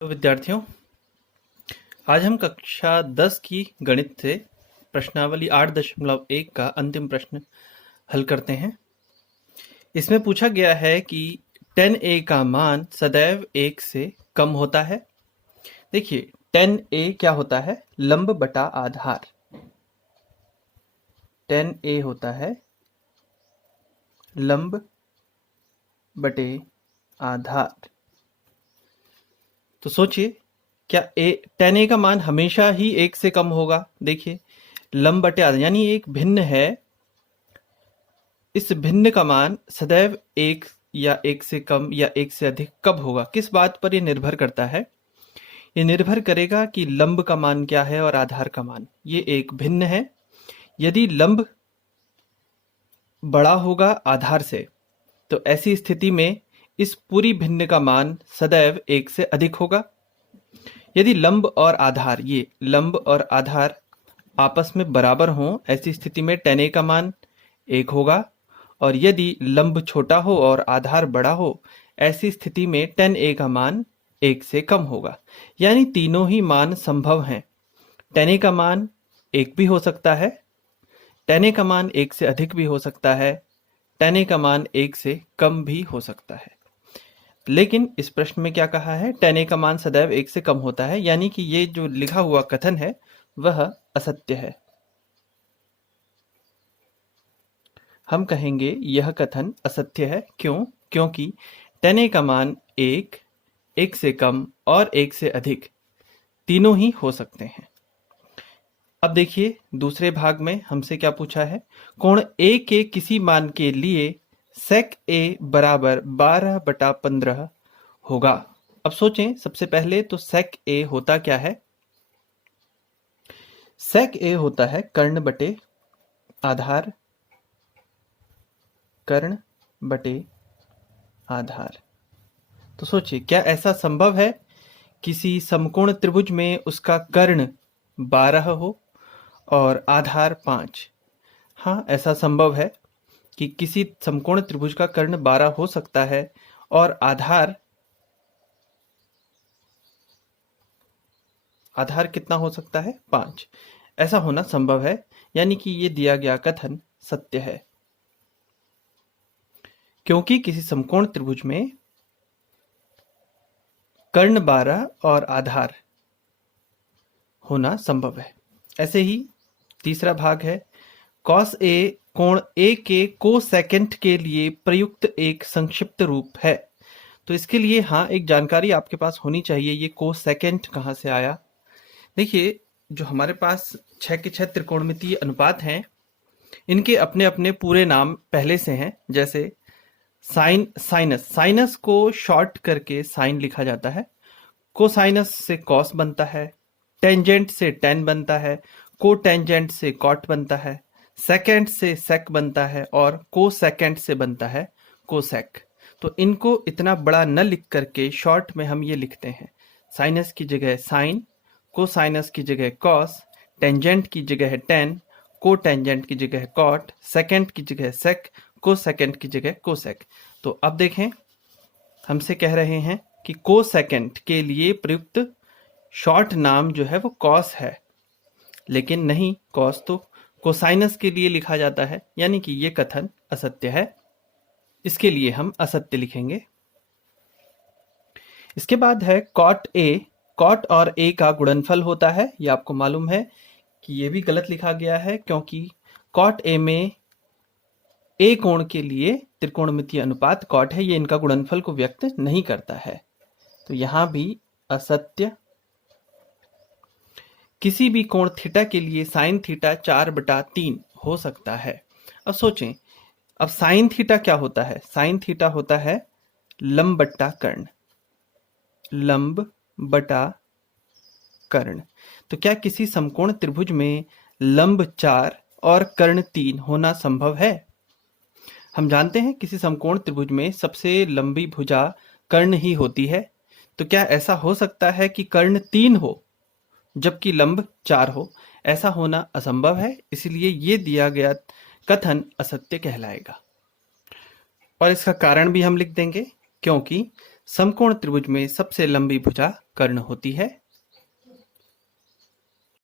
तो विद्यार्थियों, आज हम कक्षा 10 की गणित से प्रश्नावली 8.1 का अंतिम प्रश्न हल करते हैं। इसमें पूछा गया है कि 10a का मान सदैव 1 से कम होता है। देखिए, 10a क्या होता है? लंब बटा आधार। 10a होता है लंब बटे आधार। तो सोचिए, क्या 10a का मान हमेशा ही 1 से कम होगा? देखिए, लंब बटे आधार यानी एक भिन्न है, इस भिन्न का मान सदैव 1 या 1 से कम या 1 से अधिक कब होगा? किस बात पर यह निर्भर करता है? ये निर्भर करेगा कि लंब का मान क्या है और आधार का मान। ये एक भिन्न है। यदि लंब बड़ा होगा आधार से, तो ऐसी स्थिति में इस पूरी भिन्न का मान सदैव 1 से अधिक होगा। यदि लंब और आधार, ये लंब और आधार आपस में बराबर हों, ऐसी स्थिति में 10a का मान 1 होगा। और यदि लंब छोटा हो और आधार बड़ा हो, ऐसी स्थिति में 10a का मान 1 से कम होगा। यानी तीनों ही मान संभव हैं। 10a का मान 1 भी हो सकता है, 10a का मान 1 से अधिक भी हो सकता है, 10a का मान 1 से कम भी हो सकता है। लेकिन इस प्रश्न में क्या कहा है? 10a का मान सदैव 1 से कम होता है, यानी कि ये जो लिखा हुआ कथन है वह असत्य है। हम कहेंगे यह कथन असत्य है। क्यों? क्योंकि 10a का मान 1, 1 से कम और 1 से अधिक तीनों ही हो सकते हैं। अब देखिए, दूसरे भाग में हमसे क्या पूछा है? कोण A के किसी मान के लिए sec A बराबर 12/15 होगा। अब सोचें, सबसे पहले तो sec A होता क्या है? sec A होता है कर्ण बटे आधार, कर्ण बटे आधार। तो सोचिए, क्या ऐसा संभव है किसी समकोण त्रिभुज में उसका कर्ण 12 हो और आधार 5? हाँ, ऐसा संभव है कि किसी समकोण त्रिभुज का कर्ण 12 हो सकता है और आधार कितना हो सकता है? 5। ऐसा होना संभव है, यानी कि ये दिया गया कथन सत्य है, क्योंकि किसी समकोण त्रिभुज में कर्ण 12 और आधार होना संभव है। ऐसे ही तीसरा भाग है, cos A कोण A के कोसेकेंट के लिए प्रयुक्त एक संक्षिप्त रूप है। तो इसके लिए हाँ, एक जानकारी आपके पास होनी चाहिए, ये कोसेकेंट कहाँ से आया? देखिए, जो हमारे पास 6 के 6 त्रिकोणमितीय अनुपात हैं, इनके अपने अपने पूरे नाम पहले से हैं। जैसे साइन, साइनस, साइनस को शॉर्ट करके साइन लिखा जाता है। कोसाइनस से कॉस बनता है, टेंजेंट से टेन बनता है, कोटेंजेंट से कॉट बनता है, सेकेंड से सेक बनता है और कोसेकेंड से बनता है कोसेक। तो इनको इतना बड़ा न लिख करके शॉर्ट में हम ये लिखते हैं, साइनस की जगह साइन, कोसाइनस की जगह कॉस, टेंजेंट की जगह टेन, कोटेंजेंट की जगह कॉट, सेकेंड की जगह सेक, कोसेकेंड की जगह कोसेक। तो अब देखें, हमसे कह रहे हैं कि कोसेकेंट के लिए प्रयुक्त शॉर्ट नाम जो है वो कॉस है, लेकिन नहीं, कॉस तो कोसाइनस के लिए लिखा जाता है, यानी कि ये कथन असत्य है। इसके लिए हम असत्य लिखेंगे। इसके बाद है कॉट A। कॉट और A का गुणनफल होता है, ये आपको मालूम है कि ये भी गलत लिखा गया है, क्योंकि कॉट A में A कोण के लिए त्रिकोणमितीय अनुपात कॉट है, ये इनका गुणनफल को व्यक्त नहीं करता है। तो यहां भी असत्य। किसी भी कोण थीटा के लिए साइन थीटा 4/3 हो सकता है। अब सोचें, अब साइन थीटा क्या होता है? साइन थीटा होता है लंब बट्टा कर्ण, लंब बटा कर्ण। तो क्या किसी समकोण त्रिभुज में लंब 4 और कर्ण 3 होना संभव है? हम जानते हैं किसी समकोण त्रिभुज में सबसे लंबी भुजा कर्ण ही होती है। तो क्या ऐसा हो सकता है कि कर्ण 3 हो जबकि लंब 4 हो? ऐसा होना असंभव है, इसलिए ये दिया गया कथन असत्य कहलाएगा। और इसका कारण भी हम लिख देंगे, क्योंकि समकोण त्रिभुज में सबसे लंबी भुजा कर्ण होती है